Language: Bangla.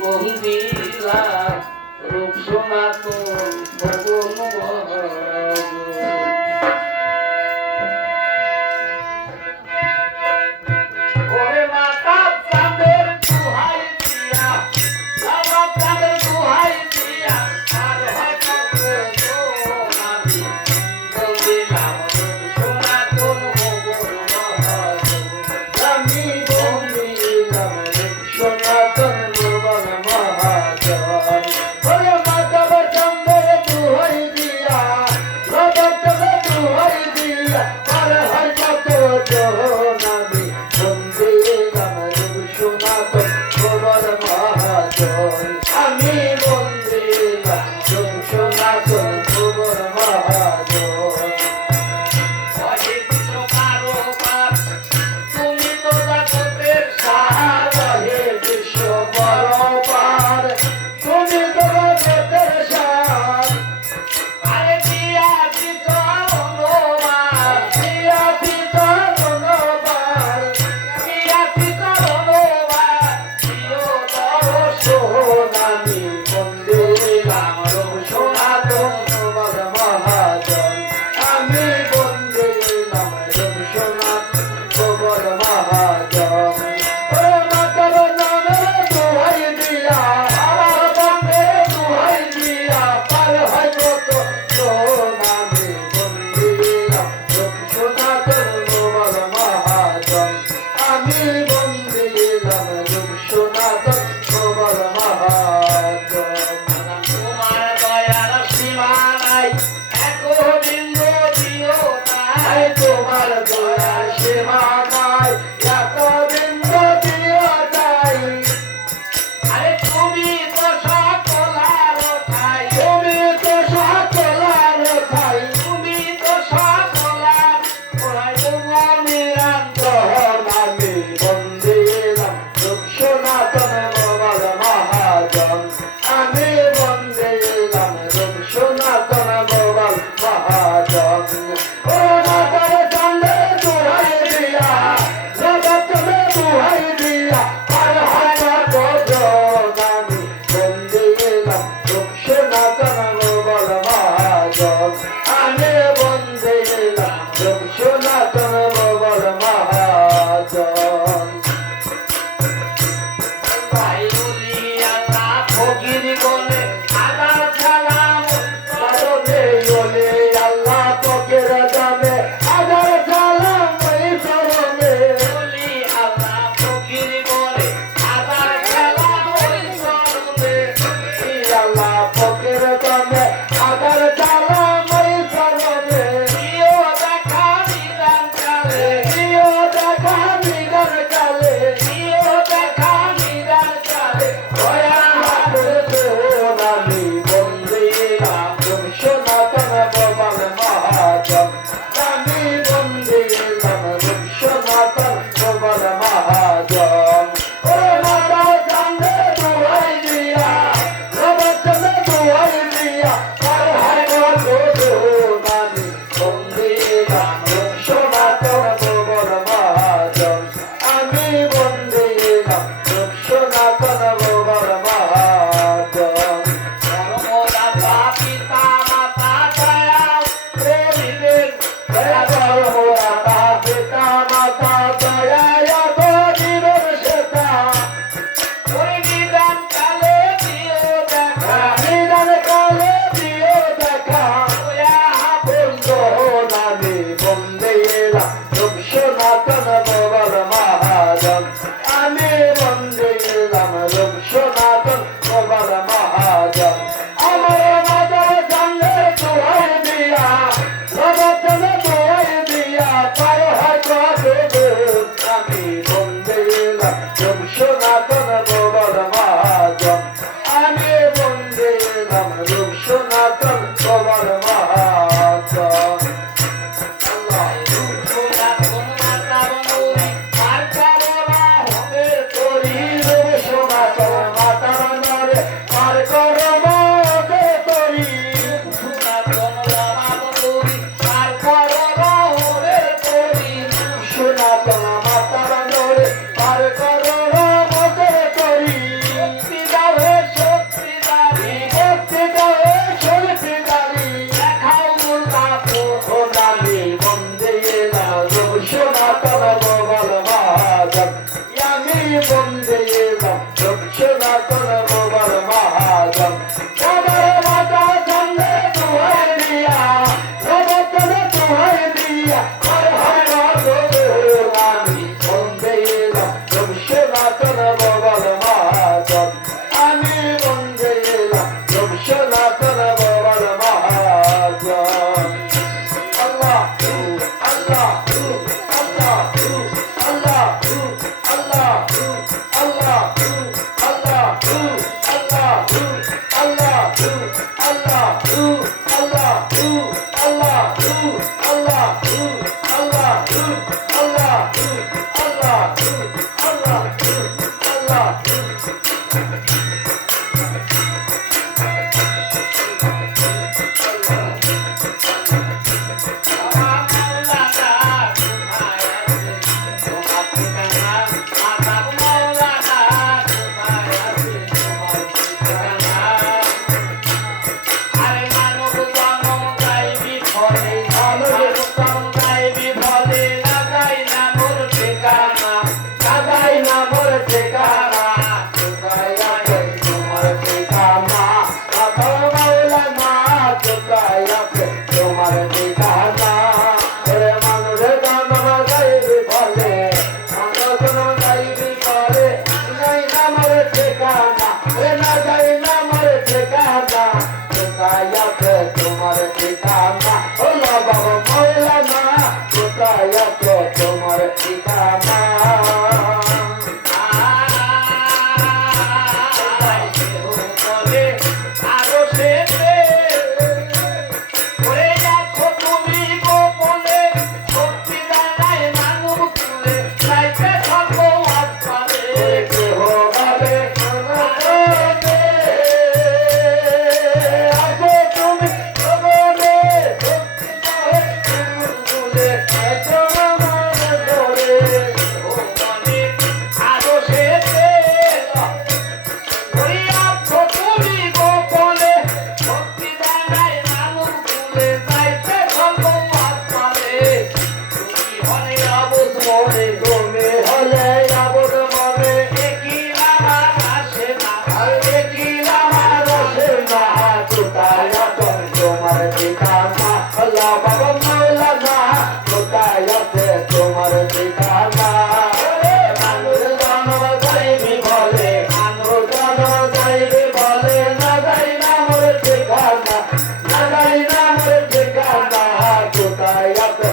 বন্দিলা রূপ সনাতন ভগন ওরে মাতা চাঁদের দুহাই দিয়া বাবা চাঁদের দুহাই দিয়া আর হয় কত আমি বন্দিলাম সনাতন ভগন আমি বন্দিলাম সনাতন ভগন মহাজন ওরে মাতা চাঁদের দুহাই দিয়া বাবা চাঁদের দুহাই দিয়া আর হয় কত আমি আমি বন্দিলাম সনাতন খবর মহাজন অহে কৃষ্ণ কারোবার তুমি তো জগতের সার হে বিশ্ব পরপার তুমি তো জগতের সার আরে দিয়াছি চরণবার দিয়াছি চরণবার দিয়াছি চরণবার প্রিয় দর্শন আমি বন্দিলাম সনাতন খবর মহাজন আমি বন্দিলাম সনাতন খবর মহাজন ও মাতার নামের দোহাই দিয়া আমার বন্ধে দোহাই দিয়া পার হয় কত আমি বন্দিলাম সনাতন খবর মহাজন আমি বন্দিলাম সনাতন খবর মহাজন তোমার দয়ার সীমা নাই এক বিন্দু দিও নাই তোমার দয়ার সীমা নাই এক বিন্দু দিও নাই আরে তুমি তো সকলার ঠাই তুমি তো সকলার ঠাই তুমি তো সকলার ওরাই নিরন্তর আমি বন্দিলাম সনাতন ভগবান মহাজন আমি বন্দিলাম সনাতন ভগবান মহাজন ও মাতার চাঁদে দুহাই দিয়া জগৎকে দুহাই দিয়া আর হাজার বছর আমি বন্দিলাম সনাতন ভগবান মহাজন আমি বন্দিলাম সনাতন ভগবান মহাজন ফকির গলে আদার সালাম বাদলে গলে আল্লাহ ফকির যাবে আদার সালাম ওই চরণে বলি আল্লাহ ফকির গলে আদার সালাম ওই চরণে আল্লাহ ফকির যাবে আদার সালাম ওই চরণে দিও দেখা বিধান কালে দিও দেখা বিধান কালে দিও দেখা বিধান কালে দয়া আমি বন্দিলাম সনাতন ভগবান মহাজন আমি বন্দিলাম সনাতন ভগবান মহাজন ও মাতা চাঁদে দুহাই দিয়া বাবা চাঁদে দুহাই দিয়া আর হয় কত আমি বন্দিলাম সনাতন ভগবান মহাজন আমি বন্দিলাম সনাতন ভগবান মহাজন ধর্মদাতা পিতা মাতা দয়া প্রেমিদের দয়া ধর্মদাতা পিতা মাতা দয়া গরিবের সেতা ওই নিদান কালে দিও দেখা নিদান কালে দিও দেখা দয়া বন্ধন আমি বন্দিলাম সনাতন ভগবান মহাজন আমি বন্দিলাম সনাতন ভগবান মহাজন আমার মাতার চাঁদে দুহাই দিয়া বাবা চাঁদে দুহাই দিয়া পার হয় কত আমি বন্দিলাম সনাতন ভগবান মহাজন আমি বন্দিলাম সনাতন ভগবান মহাজন মাতা তোমার ঠিকানা আল্লাহ বাবা মাওলানা কোথায় আছো তোমার ঠিকানা আল্লাহ বাবা মাওলানা কোথায় আছে তোমার ঠিকানা মানুষ জন্ম গাইবি